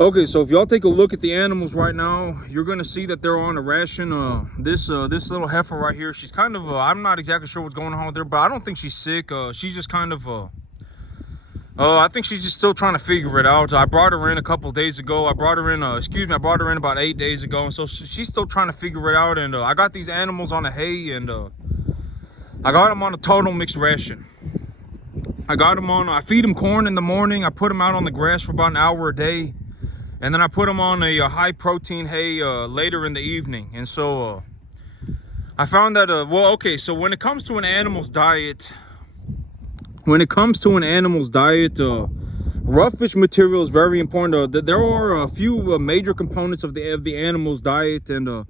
Okay, so if y'all take a look at the animals right now, you're gonna see that they're on a ration. This little heifer right here, she's kind of I'm not exactly sure what's going on with her, but I don't think she's sick. She's just kind of I think she's just still trying to figure it out. I brought her in a couple days ago. I brought her in I brought her in about 8 days ago, and so she's still trying to figure it out. And I got these animals on the hay, and I got them on a total mixed ration. I feed them corn in the morning. I put them out on the grass for about an hour a day. And then I put them on a high protein hay later in the evening. And so I found that, well, okay, so when it comes to an animal's diet, roughish material is very important. There are a few major components of the animal's diet, and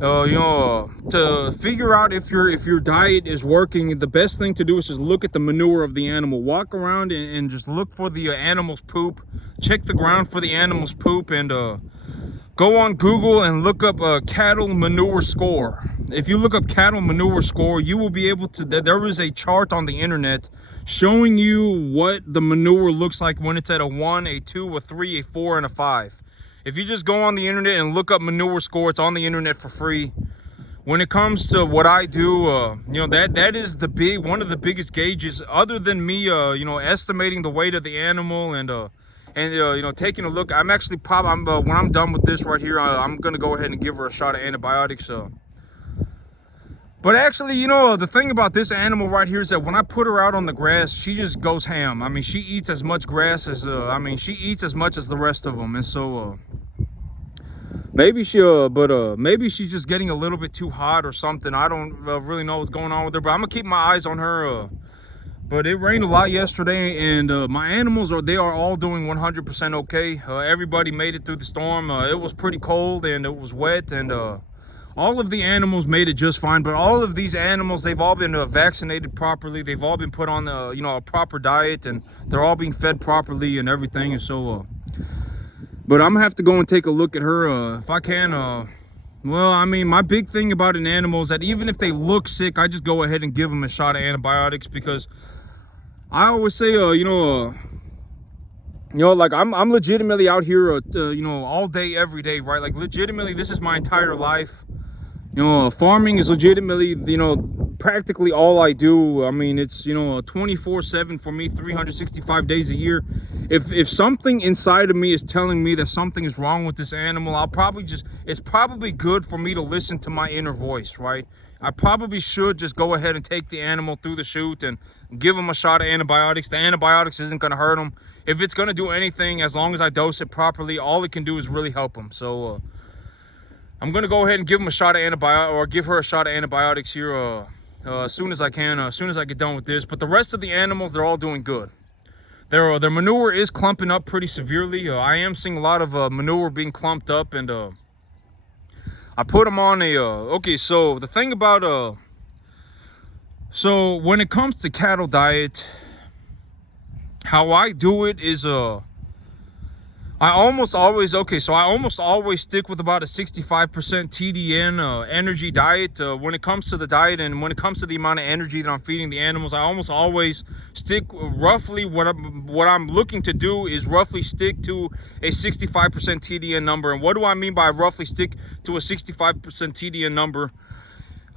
to figure out if your diet is working, the best thing to do is just look at the manure of the animal. Walk around and just look for the animal's poop. Check the ground for the animal's poop, and go on Google and look up cattle manure score. If you look up cattle manure score, you will be able to, there is a chart on the internet showing you what the manure looks like when it's at a 1, a 2, a 3, a 4, and a 5. If you just go on the internet and look up manure score, it's on the internet for free. When it comes to what I do, that is one of the biggest gauges, other than me, estimating the weight of the animal and taking a look. I'm actually when I'm done with this right here, I'm gonna go ahead and give her a shot of antibiotics. But actually, the thing about this animal right here is that when I put her out on the grass, she just goes ham. I mean, she eats as much grass as, she eats as much as the rest of them. And so, maybe she's just getting a little bit too hot or something. I don't really know what's going on with her, but I'm gonna keep my eyes on her. But it rained a lot yesterday, and my animals they are all doing 100% okay. Everybody made it through the storm. It was pretty cold and it was wet, and all of the animals made it just fine. But all of these animals, they've all been vaccinated properly. They've all been put on a proper diet, and they're all being fed properly and everything. And so, but I'm gonna have to go and take a look at her if I can. Well, I mean, my big thing about an animal is that even if they look sick, I just go ahead and give them a shot of antibiotics, because I always say, like I'm legitimately out here, all day, every day, right? Like legitimately, this is my entire life. Farming is legitimately, practically all I do. I mean, it's, 24/7 for me, 365 days a year. If something inside of me is telling me that something is wrong with this animal, it's probably good for me to listen to my inner voice, right? I probably should just go ahead and take the animal through the chute and give them a shot of antibiotics. The antibiotics isn't going to hurt them. If it's going to do anything, as long as I dose it properly, all it can do is really help them. So I'm going to go ahead and give them a shot of antibiotics, or give her a shot of antibiotics here as soon as I can, as soon as I get done with this. But the rest of the animals, they're all doing good. Their manure is clumping up pretty severely. I am seeing a lot of manure being clumped up, and I put them on a okay, so the thing about so when it comes to cattle diet, how I do it is I almost always stick with about a 65% TDN energy diet. When it comes to the diet and when it comes to the amount of energy that I'm feeding the animals, I almost always stick roughly, what I'm looking to do is roughly stick to a 65% TDN number. And what do I mean by roughly stick to a 65% TDN number?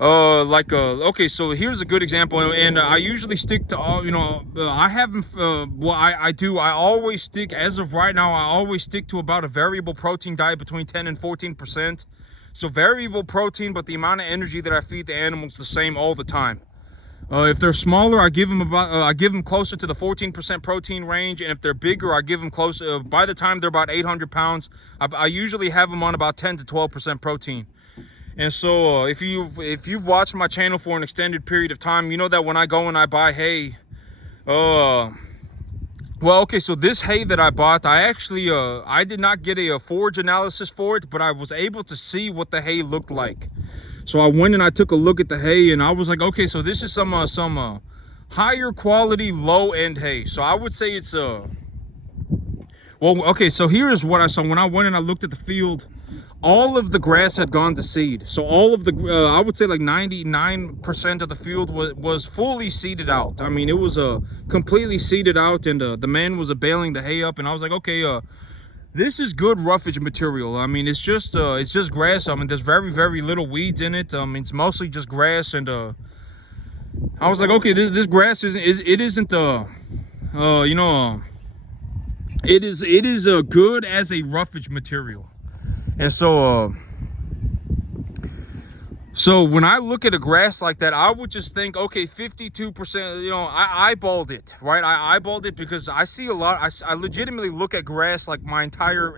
Okay, so here's a good example, and I usually stick to I haven't I always stick, as of right now, I always stick to about a variable protein diet between 10 and 14%. So variable protein, but the amount of energy that I feed the animals the same all the time. If they're smaller, I give them closer to the 14% protein range, and if they're bigger, I give them closer. By the time they're about 800 pounds, I usually have them on about 10 to 12% protein. And so if you've watched my channel for an extended period of time, you know that when I go and I buy hay, well, okay, so this hay that I bought, I actually I did not get a forage analysis for it, but I was able to see what the hay looked like. So I went and I took a look at the hay, and I was like, okay, so this is some higher quality, low end hay. So I would say it's well, okay, so here's what I saw when I went and I looked at the field. All of the grass had gone to seed. So all of the, I would say like 99% of the field was fully seeded out. I mean, it was completely seeded out, and the man was baling the hay up, and I was like, okay, This is good roughage material. I mean, it's just grass. I mean, there's very little weeds in it. It's mostly just grass. And I was like, okay, this grass isn't you know, it is good as a roughage material. And so when I look at a grass like that, I would just think, okay, 52%, you know, I eyeballed it, right? I eyeballed it because I see a lot. I legitimately look at grass like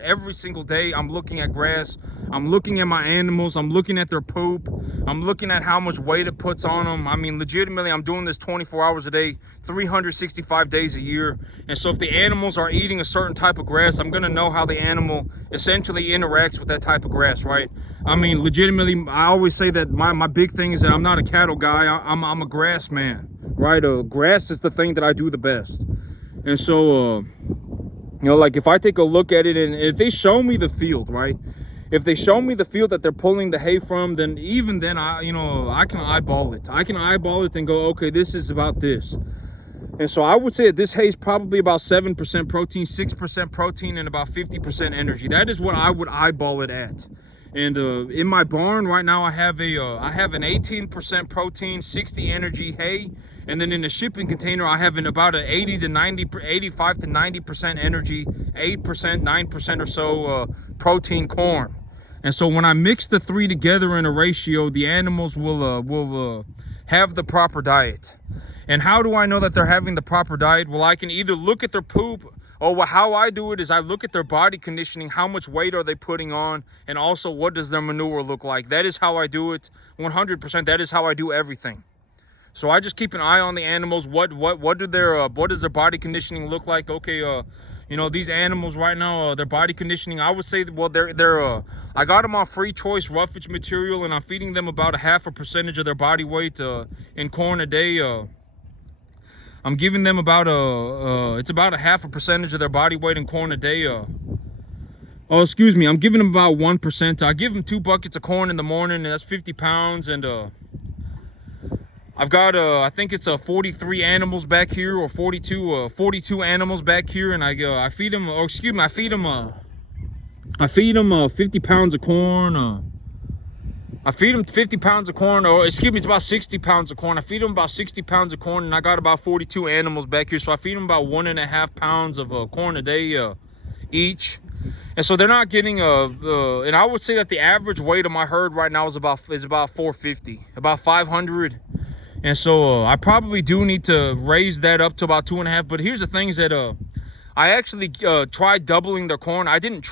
every single day. I'm looking at grass. I'm looking at my animals. I'm looking at their poop. I'm looking at how much weight it puts on them. I mean, legitimately, I'm doing this 24 hours a day, 365 days a year. And so if the animals are eating a certain type of grass, I'm going to know how the animal essentially interacts with that type of grass, right? I mean, legitimately, I always say that my big thing is that I'm not a cattle guy. I'm a grass man, right? Grass is the thing that I do the best. And so, you know, like if I take a look at it and if they show me the field, right? If they show me the field that they're pulling the hay from, then even then, you know, I can eyeball it. I can eyeball it and go, okay, this is about this. And so I would say that this hay is probably about 7% protein, 6% protein, and about 50% energy. That is what I would eyeball it at. And in my barn right now, I have an 18% protein, 60 energy hay. And then in the shipping container, I have about an 85 to 90% energy, 8%, 9% or so protein corn. And so when I mix the three together in a ratio, the animals will have the proper diet. And how do I know that they're having the proper diet? Well, I can either look at their poop, or how I do it is I look at their body conditioning, how much weight are they putting on, and also what does their manure look like. That is how I do it 100%. That is how I do everything. So I just keep an eye on the animals. What does their body conditioning look like? Okay, you know, these animals right now, their body conditioning, I would say, well, I got them on free choice roughage material, and I'm feeding them about 0.5% of their body weight in corn a day. I'm giving them about it's about 0.5% of their body weight in corn a day. Oh, excuse me, I'm giving them about 1%. I give them 2 buckets of corn in the morning, and that's 50 pounds. And I've got I think it's 43 animals back here, or 42 animals back here, and I feed them. Oh, excuse me, I feed them 50 pounds of corn. I feed them 50 pounds of corn, or excuse me, it's about 60 pounds of corn. I feed them about 60 pounds of corn, and I got about 42 animals back here, so I feed them about 1.5 pounds of corn a day each. And so they're not getting and I would say that the average weight of my herd right now is about 450, about 500. And so I probably do need to raise that up to about 2.5. But here's the things that I actually tried doubling their corn. I did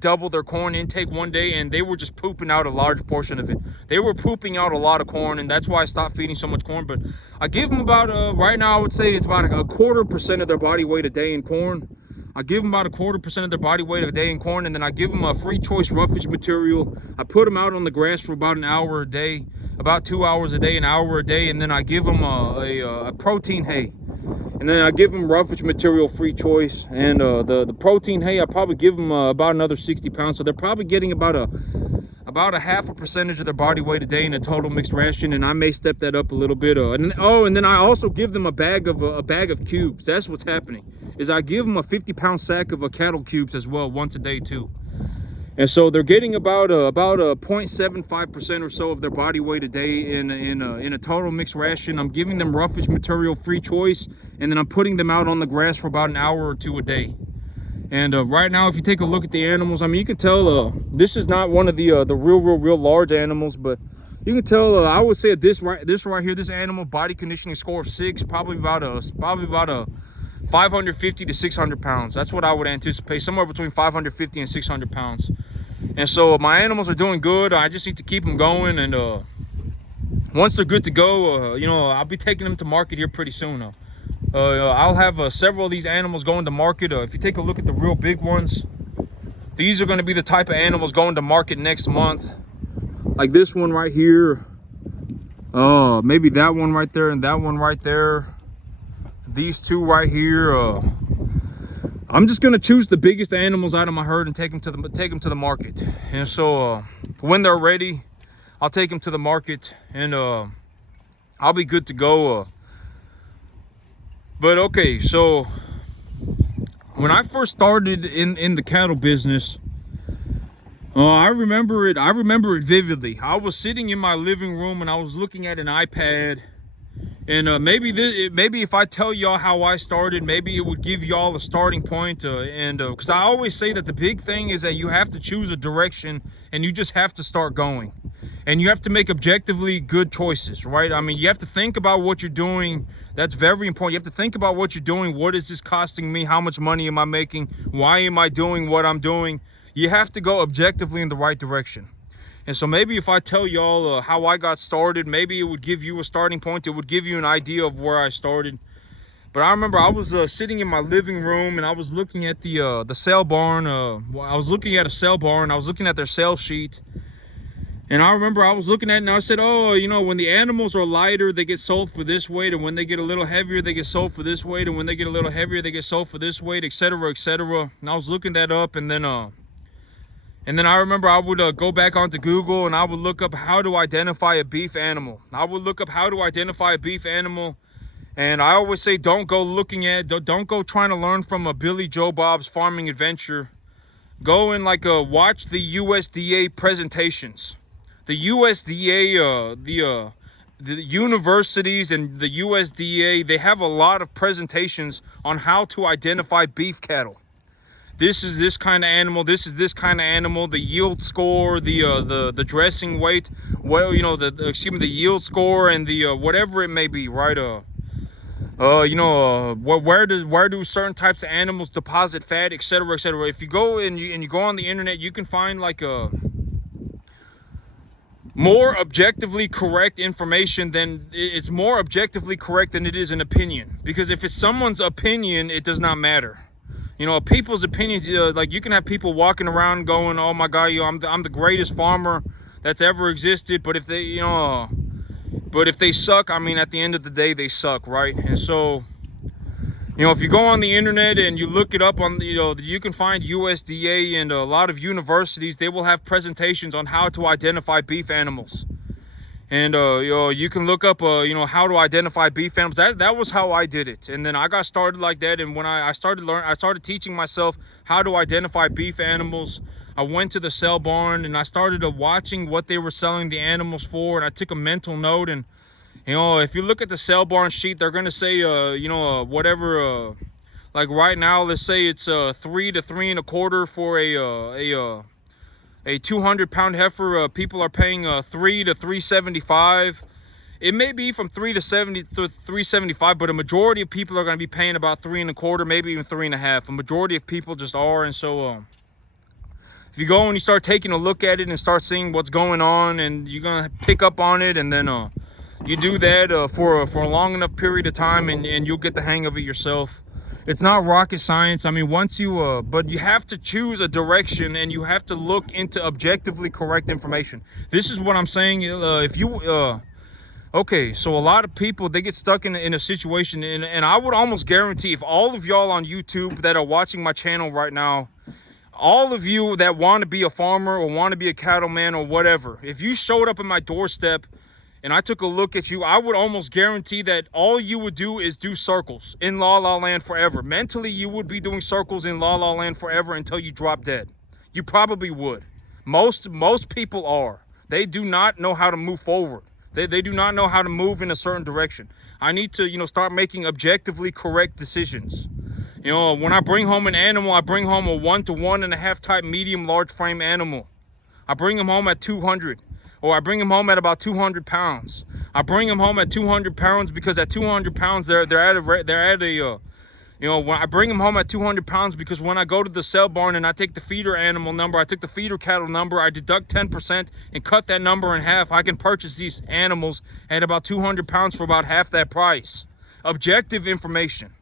double their corn intake one day, and they were just pooping out a large portion of it. They were pooping out a lot of corn, and that's why I stopped feeding so much corn. But I give them about right now I would say it's about 1/4% of their body weight a day in corn. I give them about 1/4% of their body weight a day in corn, and then I give them a free choice roughage material. I put them out on the grass for about an hour a day, about 2 hours a day, an hour a day, and then I give them a protein hay. And then I give them roughage material free choice. And the protein hay, I probably give them about another 60 pounds. So they're probably getting about 0.5% of their body weight a day in a total mixed ration. And I may step that up a little bit. And then I also give them a bag of cubes. That's what's happening, is I give them a 50-pound sack of cattle cubes as well once a day too. And so they're getting about 0.75% or so of their body weight a day in a total mixed ration. I'm giving them roughage material free choice, and then I'm putting them out on the grass for about an hour or two a day. And right now, if you take a look at the animals, I mean, you can tell this is not one of the real large animals, but you can tell. I would say this right here, this animal body conditioning score of 6, probably about a 550 to 600 pounds. That's what I would anticipate, somewhere between 550 and 600 pounds. And so my animals are doing good. I just need to keep them going, and once they're good to go, you know, I'll be taking them to market here pretty soon. I'll have several of these animals going to market. If you take a look at the real big ones, these are going to be the type of animals going to market next month. Like this one right here, maybe that one right there, and that one right there. These two right here. I'm just gonna choose the biggest animals out of my herd and take them to the market. And so when they're ready, I'll take them to the market, and I'll be good to go. But okay, so when I first started in the cattle business, I remember it vividly. I was sitting in my living room and I was looking at an iPad. And maybe if I tell y'all how I started, maybe it would give y'all a starting point. Because I always say that the big thing is that you have to choose a direction and you just have to start going. And you have to make objectively good choices, right? I mean, you have to think about what you're doing. That's very important. You have to think about what you're doing. What is this costing me? How much money am I making? Why am I doing what I'm doing? You have to go objectively in the right direction. And so maybe if I tell y'all how I got started, maybe it would give you a starting point. It would give you an idea of where I started. But I remember I was sitting in my living room and I was looking at the sale barn. I was looking at a sale barn. I was looking at their sales sheet. And I remember I was looking at it and I said, oh, you know, when the animals are lighter, they get sold for this weight. And when they get a little heavier, they get sold for this weight. And when they get a little heavier, they get sold for this weight, etc., etc. And I was looking that up, and then I remember I would go back onto Google and I would look up how to identify a beef animal. I would look up how to identify a beef animal. And I always say, don't go trying to learn from a Billy Joe Bob's farming adventure. Go and watch the USDA presentations. The USDA, the universities and the USDA, they have a lot of presentations on how to identify beef cattle. This is this kind of animal. This is this kind of animal. The yield score, the dressing weight. Well, you know, the yield score and the whatever it may be, right? Where do certain types of animals deposit fat, etc., etc. If you go and you go on the internet, you can find more objectively correct information it's more objectively correct than it is an opinion. Because if it's someone's opinion, it does not matter. You know, people's opinions, you can have people walking around going, oh my God, I'm the greatest farmer that's ever existed. But if they suck, I mean, at the end of the day, they suck, right? And so, you know, if you go on the internet and you look it up on, you can find USDA and a lot of universities, they will have presentations on how to identify beef animals. And you can look up how to identify beef animals. That was how I did it. And then I got started like that. And when I started teaching myself how to identify beef animals. I went to the sale barn and I started watching what they were selling the animals for, and I took a mental note. And if you look at the sale barn sheet, they're gonna say whatever, like right now, let's say it's 3 to 3 1/4 for a 200-pound heifer. People are paying 3 to 375. It may be from 3 to 375, but a majority of people are going to be paying about 3 1/4, maybe even 3 1/2. A majority of people just are. And so if you go and you start taking a look at it and start seeing what's going on, and you're going to pick up on it, and then you do that for a long enough period of time, and you'll get the hang of it yourself. It's not rocket science. I mean, but you have to choose a direction, and you have to look into objectively correct information. This is what I'm saying. Okay, so a lot of people, they get stuck in a situation, and I would almost guarantee, if all of y'all on YouTube that are watching my channel right now, all of you that want to be a farmer or want to be a cattleman or whatever, if you showed up at my doorstep and I took a look at you, I would almost guarantee that all you would do is do circles in La La Land forever. Mentally, you would be doing circles in La La Land forever until you drop dead. You probably would. Most people are. They do not know how to move forward. They do not know how to move in a certain direction. I need to, start making objectively correct decisions. When I bring home an animal, I bring home a 1 to 1.5 type medium large frame animal. I bring him home at 200. Or I bring them home at about 200 pounds. I bring them home at 200 pounds because at 200 pounds, when I bring them home at 200 pounds, because when I go to the sale barn and I take the feeder animal number, I take the feeder cattle number, I deduct 10% and cut that number in half, I can purchase these animals at about 200 pounds for about half that price. Objective information.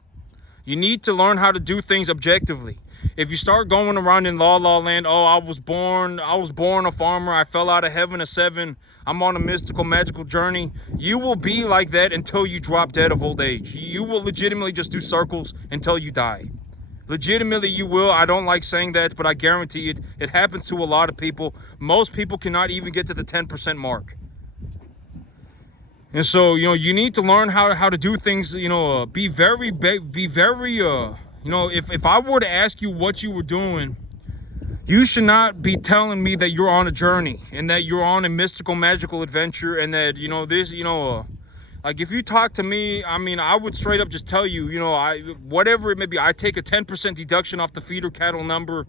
You need to learn how to do things objectively. If you start going around in La La Land, oh, I was born a farmer, I fell out of heaven at 7, I'm on a mystical, magical journey, you will be like that until you drop dead of old age. You will legitimately just do circles until you die. Legitimately, you will. I don't like saying that, but I guarantee it happens to a lot of people. Most people cannot even get to the 10% mark. And so, you need to learn how to do things, be very You know, if I were to ask you what you were doing, you should not be telling me that you're on a journey and that you're on a mystical, magical adventure, and that, you know, this, you know, like if you talk to me, I mean, I would straight up just tell you, you know, whatever it may be, I take a 10% deduction off the feeder cattle number.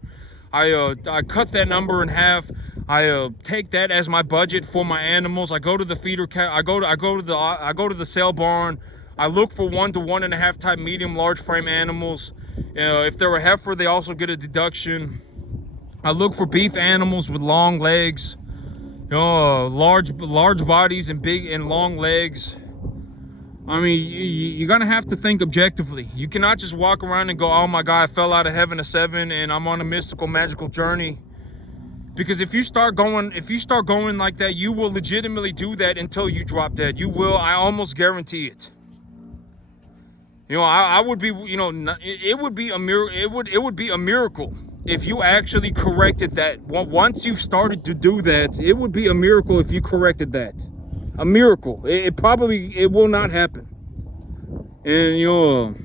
I cut that number in half. I take that as my budget for my animals. I go to the feeder cat. I go to the sale barn. I look for 1 to 1.5 type medium large frame animals. If they're a heifer, they also get a deduction. I look for beef animals with long legs, you know, large bodies and big and long legs. I mean, you're gonna have to think objectively. You cannot just walk around and go, oh my God, I fell out of heaven at 7 and I'm on a mystical, magical journey. Because if you start going like that, you will legitimately do that until you drop dead. You will, I almost guarantee it. You know, I would be, you know, it would be a miracle. It would be a miracle if you actually corrected that. Once you started to do that, it would be a miracle if you corrected that. A miracle. It will not happen. And, you know,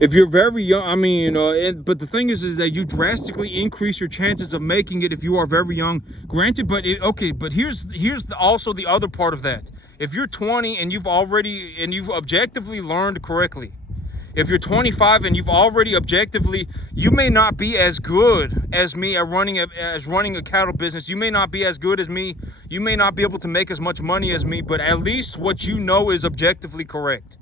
if you're very young, I mean, but the thing is that you drastically increase your chances of making it if you are very young. Granted, but okay, but here's also the other part of that. If you're 20 and you've objectively learned correctly, if you're 25 and you've already objectively, you may not be as good as me at running a cattle business. You may not be as good as me. You may not be able to make as much money as me, but at least what you know is objectively correct.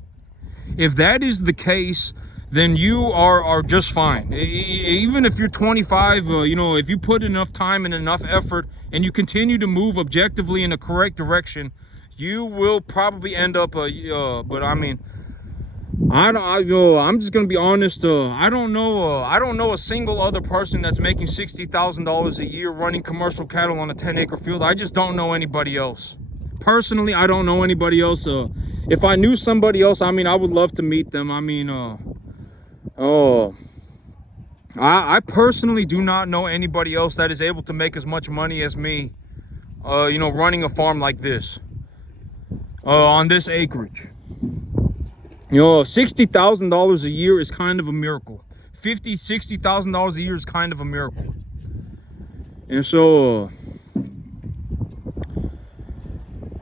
If that is the case, then you are just fine. Even if you're 25, you know, if you put enough time and enough effort and you continue to move objectively in the correct direction, you will probably end up, but I mean, I'm just gonna be honest. I don't know a single other person that's making $60,000 a year running commercial cattle on a 10-acre field. I just don't know anybody else. Personally, I don't know anybody else. If I knew somebody else, I mean, I would love to meet them. I mean, I personally do not know anybody else that is able to make as much money as me, you know, running a farm like this, on this acreage. You know, $60,000 a year is kind of a miracle. $60,000 a year is kind of a miracle. And so,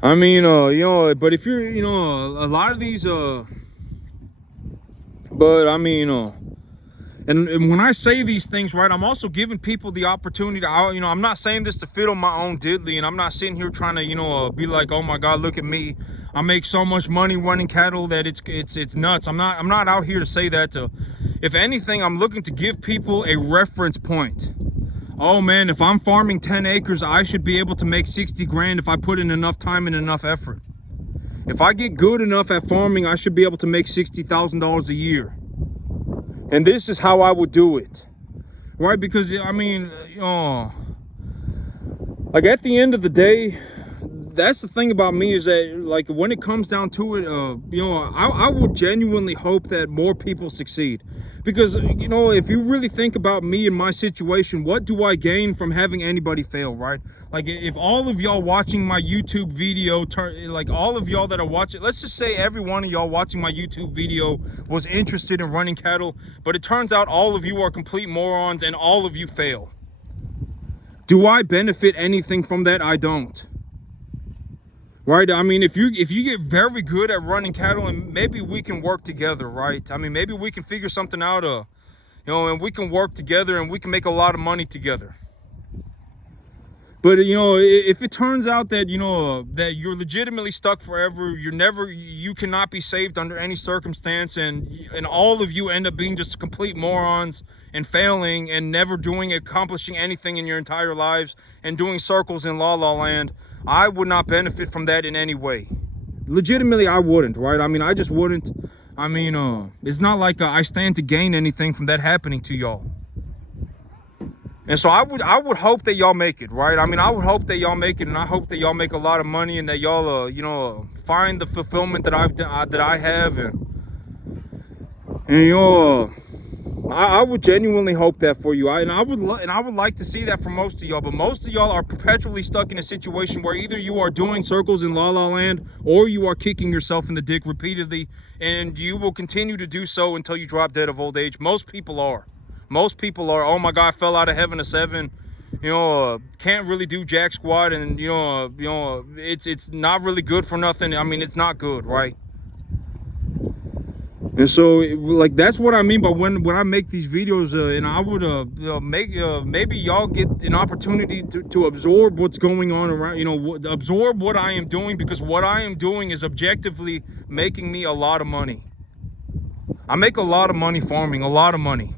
I mean, you know, but if you're, you know, a lot of these, but I mean, and when I say these things, right, I'm also giving people the opportunity to, you know, I'm not saying this to fiddle my own diddly, and I'm not sitting here trying to, you know, be like, oh my God, look at me, I make so much money running cattle that it's nuts. I'm not out here to say that. If anything, I'm looking to give people a reference point. Oh man, if I'm farming 10 acres, I should be able to make 60 grand if I put in enough time and enough effort. If I get good enough at farming, I should be able to make $60,000 a year. And this is how I would do it, right? Because I mean, you know, like at the end of the day, that's the thing about me, is that like when it comes down to it, you know, I would genuinely hope that more people succeed. Because, you know, if you really think about me and my situation, what do I gain from having anybody fail, right? Like if all of y'all watching my YouTube video, like all of y'all that are watching, let's just say every one of y'all watching my YouTube video was interested in running cattle, but it turns out all of you are complete morons and all of you fail. Do I benefit anything from that? I don't. Right? I mean, if you get very good at running cattle, and maybe we can work together, right? I mean, maybe we can figure something out, you know, and we can work together and we can make a lot of money together. But, you know, if it turns out that, you know, that you're legitimately stuck forever, you cannot be saved under any circumstance, and all of you end up being just complete morons and failing and never accomplishing anything in your entire lives and doing circles in La La Land, I would not benefit from that in any way. Legitimately, I wouldn't, right? I mean, I just wouldn't. I mean, it's not like I stand to gain anything from that happening to y'all. And so I would hope that y'all make it, right? I mean, I would hope that y'all make it, and I hope that y'all make a lot of money, and that y'all, you know, find the fulfillment that I have, and you know, I would genuinely hope that for you. I would like to see that for most of y'all, but most of y'all are perpetually stuck in a situation where either you are doing circles in La La Land or you are kicking yourself in the dick repeatedly, and you will continue to do so until you drop dead of old age. Most people are. Most people are. Oh my God, I fell out of heaven a 7. Can't really do jack squat, and it's not really good for nothing. I mean, it's not good, right? And so, like, that's what I mean by when I make these videos, and I would make maybe y'all get an opportunity to absorb what's going on around, absorb what I am doing, because what I am doing is objectively making me a lot of money. I make a lot of money farming, a lot of money.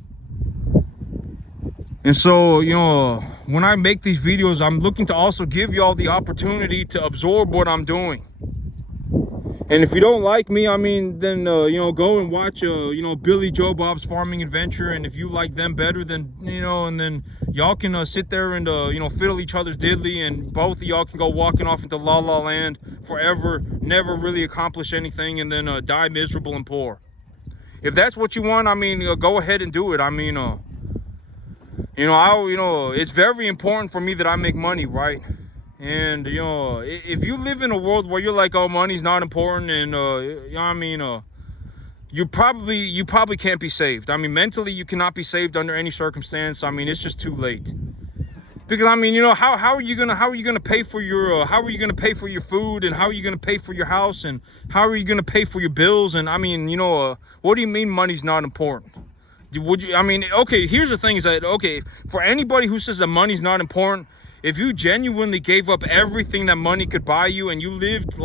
And so, when I make these videos, I'm looking to also give y'all the opportunity to absorb what I'm doing. And if you don't like me, I mean, then, go and watch, Billy Joe Bob's Farming Adventure. And if you like them better, then, and then y'all can sit there and, fiddle each other's diddly. And both of y'all can go walking off into La La Land forever, never really accomplish anything, and then die miserable and poor. If that's what you want, I mean, go ahead and do it. I mean, it's very important for me that I make money, right? And if you live in a world where you're like, oh, money's not important, and you probably can't be saved. I mean, mentally you cannot be saved under any circumstance. I mean, it's just too late. Because I mean, how are you gonna pay for your how are you gonna pay for your food, and how are you gonna pay for your house, and how are you gonna pay for your bills? And I mean, what do you mean money's not important? Would you? I mean, okay, here's the thing: is that, okay, for anybody who says that money's not important, if you genuinely gave up everything that money could buy you, and you lived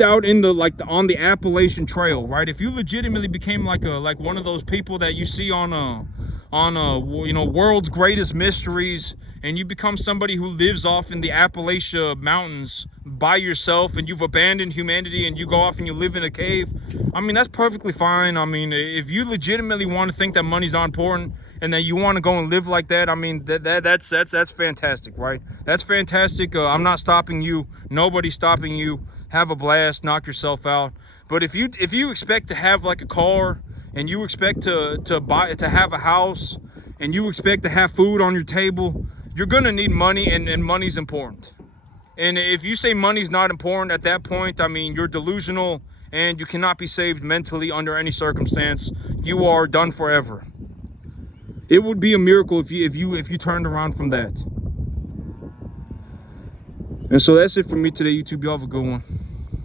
out in on the Appalachian Trail, right? If you legitimately became like one of those people that you see on World's Greatest Mysteries, and you become somebody who lives off in the Appalachia Mountains by yourself, and you've abandoned humanity, and you go off and you live in a cave, I mean, that's perfectly fine. I mean, if you legitimately want to think that money's not important, and that you want to go and live like that, I mean, that's fantastic, right? That's fantastic. I'm not stopping you. Nobody's stopping you. Have a blast, knock yourself out. But if you expect to have like a car, and you expect to have a house, and you expect to have food on your table, you're gonna need money, and money's important. And if you say money's not important at that point, I mean, you're delusional, and you cannot be saved mentally under any circumstance. You are done forever. It would be a miracle if you turned around from that. And so that's it for me today, YouTube. Y'all have a good one.